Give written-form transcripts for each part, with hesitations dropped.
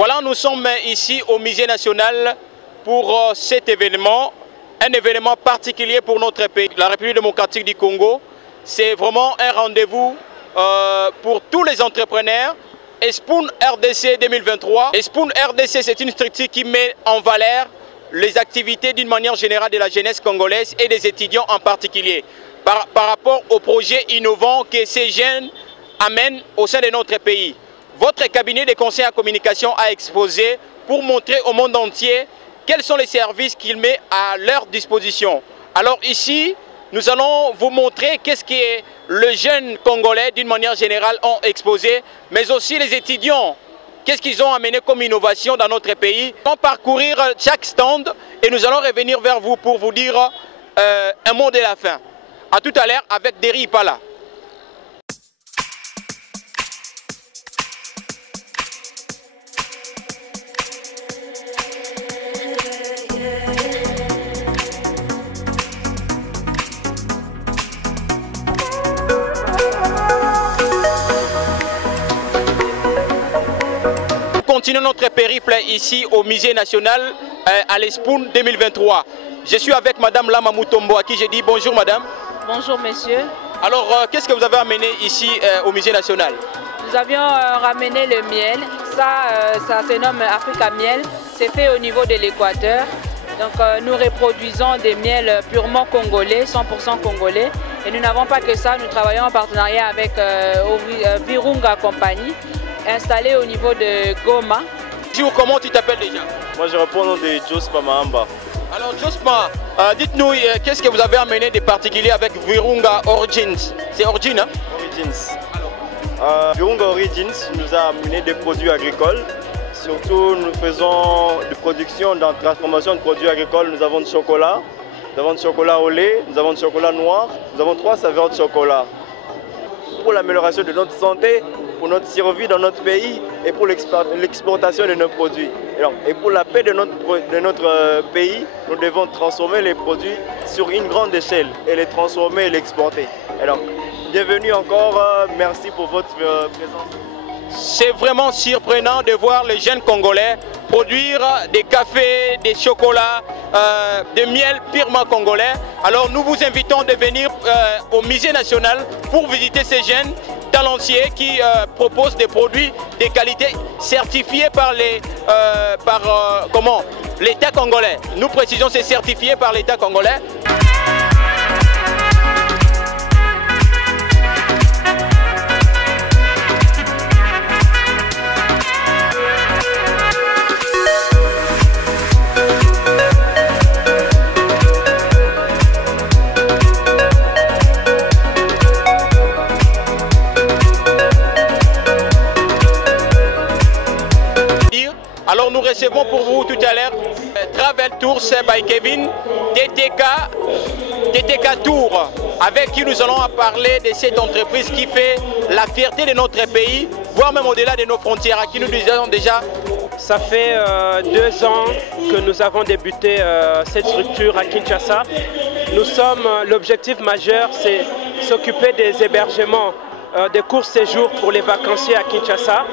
Voilà, nous sommes ici au Musée national pour cet événement, un événement particulier pour notre pays, la République démocratique du Congo. C'est vraiment un rendez-vous pour tous les entrepreneurs. Expoon RDC 2023. Expoon RDC, c'est une structure qui met en valeur les activités d'une manière générale de la jeunesse congolaise et des étudiants en particulier, par rapport aux projets innovants que ces jeunes amènent au sein de notre pays. Votre cabinet de conseil en communication a exposé pour montrer au monde entier quels sont les services qu'il met à leur disposition. Alors ici, nous allons vous montrer qu'est-ce que les jeunes Congolais, d'une manière générale, ont exposé, mais aussi les étudiants, qu'est-ce qu'ils ont amené comme innovation dans notre pays. On va parcourir chaque stand et nous allons revenir vers vous pour vous dire un mot de la fin. A tout à l'heure avec Derry Ipala. Continuons notre périple ici au Musée national à l'Expoon 2023. Je suis avec Madame Lama Mutombo à qui j'ai dit bonjour Madame. Bonjour Monsieur. Alors qu'est-ce que vous avez amené ici au Musée national? Nous avions ramené le miel. Ça se nomme Africa Miel. C'est fait au niveau de l'Équateur. Donc nous reproduisons des miels purement congolais, 100% congolais. Et nous n'avons pas que ça, nous travaillons en partenariat avec Virunga Compagnie, installé au niveau de Goma. Comment tu t'appelles déjà? Moi je réponds au nom de Jospa Mahamba. Alors Jospa, dites-nous qu'est-ce que vous avez amené de particulier avec Virunga Origins? C'est Origins, hein? Origins. Virunga Origins nous a amené des produits agricoles. Surtout nous faisons de production, dans transformation de produits agricoles. Nous avons du chocolat, nous avons du chocolat au lait, nous avons du chocolat noir, nous avons 3 saveurs de chocolat. Pour l'amélioration de notre santé, pour notre survie dans notre pays et pour l'exportation de nos produits. Et pour la paix de notre pays, nous devons transformer les produits sur une grande échelle et les transformer et l'exporter. Alors, bienvenue encore, merci pour votre présence. C'est vraiment surprenant de voir les jeunes Congolais produire des cafés, des chocolats, des miels purement congolais. Alors nous vous invitons de venir au Musée national pour visiter ces jeunes talentueux qui proposent des produits de qualité certifiés par l'État congolais. Nous précisons c'est certifié par l'État congolais. Alors nous recevons pour vous tout à l'heure Travel Tours by Kevin, TTK Tour, avec qui nous allons parler de cette entreprise qui fait la fierté de notre pays, voire même au-delà de nos frontières, à qui nous disons déjà. Ça fait 2 ans que nous avons débuté cette structure à Kinshasa. L'objectif majeur, c'est s'occuper des hébergements, des courts séjours pour les vacanciers à Kinshasa.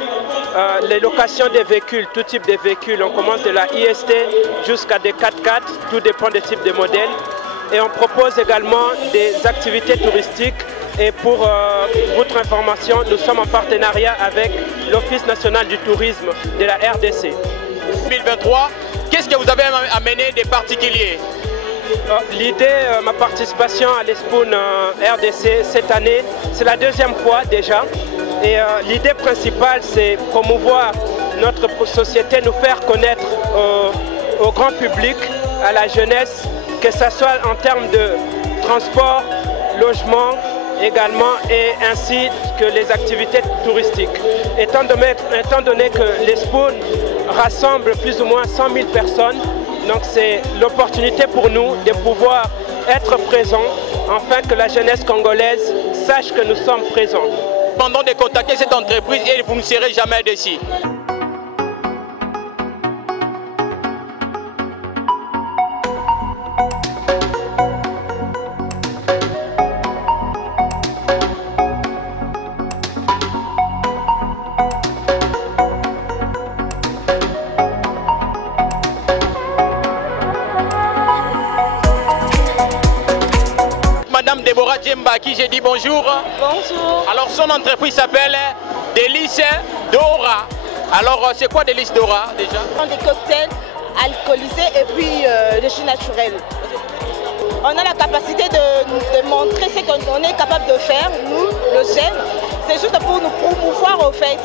Les locations des véhicules, tout type de véhicules, on commence de la IST jusqu'à des 4x4, tout dépend des types de modèles. Et on propose également des activités touristiques. Et pour votre information, nous sommes en partenariat avec l'Office national du tourisme de la RDC. 2023, qu'est-ce que vous avez amené des particuliers? L'idée, ma participation à l'Expoon RDC cette année, c'est la 2e fois déjà. Et l'idée principale, c'est promouvoir notre société, nous faire connaître au grand public, à la jeunesse, que ce soit en termes de transport, logement également, et ainsi que les activités touristiques. Étant donné que l'Expoon rassemble plus ou moins 100 000 personnes, donc c'est l'opportunité pour nous de pouvoir être présents, afin que la jeunesse congolaise sache que nous sommes présents. Pendant de contacter cette entreprise et vous ne serez jamais déçus. Djemba, à qui j'ai dit bonjour. Bonjour. Alors son entreprise s'appelle Délice Dora. Alors c'est quoi Délice Dora déjà? Des cocktails alcoolisés et puis des jus naturels. On a la capacité de montrer ce qu'on est capable de faire, nous, le jeune. C'est juste pour nous promouvoir au fait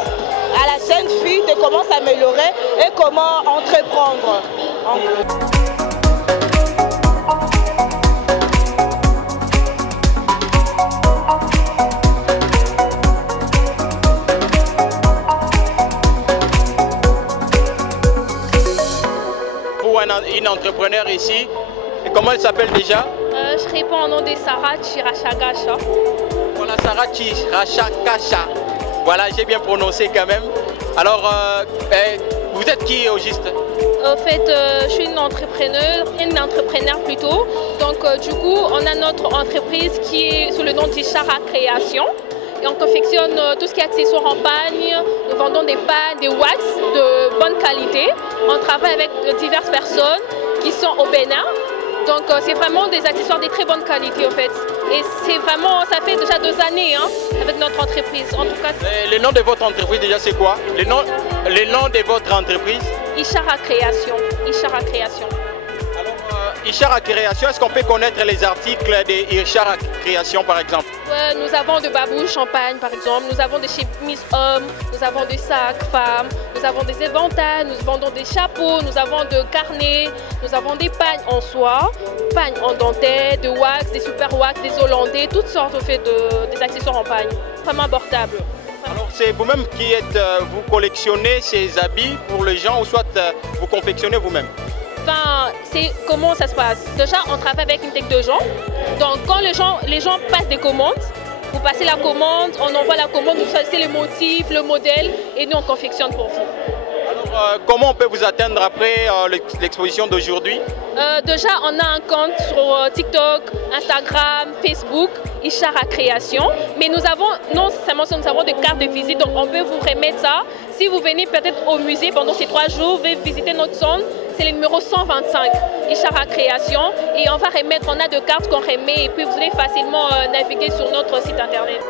à la jeune fille de comment s'améliorer et comment entreprendre. Pour une entrepreneur ici, et comment elle s'appelle déjà? Je réponds au nom de Sarah Chirachagasha. Voilà, Sarah Chirachagasha. Voilà, j'ai bien prononcé quand même. Alors, vous êtes qui au juste? En fait, je suis une entrepreneur plutôt. Donc, du coup, on a notre entreprise qui est sous le nom d'Ishara Création. Et on confectionne tout ce qui est accessoires en pagne. Nous vendons des pagnes, des wax de bonne qualité. On travaille avec diverses personnes qui sont au Bénin. Donc c'est vraiment des accessoires de très bonne qualité en fait. Et c'est vraiment, ça fait déjà 2 années hein, avec notre entreprise. En tout cas. Le nom de votre entreprise déjà c'est quoi? Le nom de votre entreprise? Ishara Création. Ishara Création. Alors Ishara Création, est-ce qu'on peut connaître les articles de Ishara Création par exemple? Ouais, nous avons de babouches champagne par exemple, nous avons des chemises hommes, nous avons des sacs femmes, nous avons des éventails, nous vendons des chapeaux, nous avons des carnets, nous avons des pagnes en soie, pagnes en dentelle, de wax, des super wax, des hollandais, toutes sortes en fait des accessoires en pagne, vraiment abordables. Alors c'est vous-même qui êtes, vous collectionnez ces habits pour les gens ou soit vous confectionnez vous-même? Enfin, c'est comment ça se passe. Déjà, on travaille avec une tech de gens. Donc, quand les gens passent des commandes, vous passez la commande, on envoie la commande, vous choisissez le motif, le modèle, et nous on confectionne pour vous. Alors, comment on peut vous atteindre après l'exposition d'aujourd'hui? Déjà, on a un compte sur TikTok, Instagram, Facebook, Ishara Création. Mais nous avons, non seulement nous avons des cartes de visite, donc on peut vous remettre ça. Si vous venez peut-être au musée pendant ces 3 jours, vous pouvez visiter notre centre. C'est le numéro 125, Ishara Création. Et on va remettre, on a 2 cartes qu'on remet et puis vous allez facilement naviguer sur notre site internet.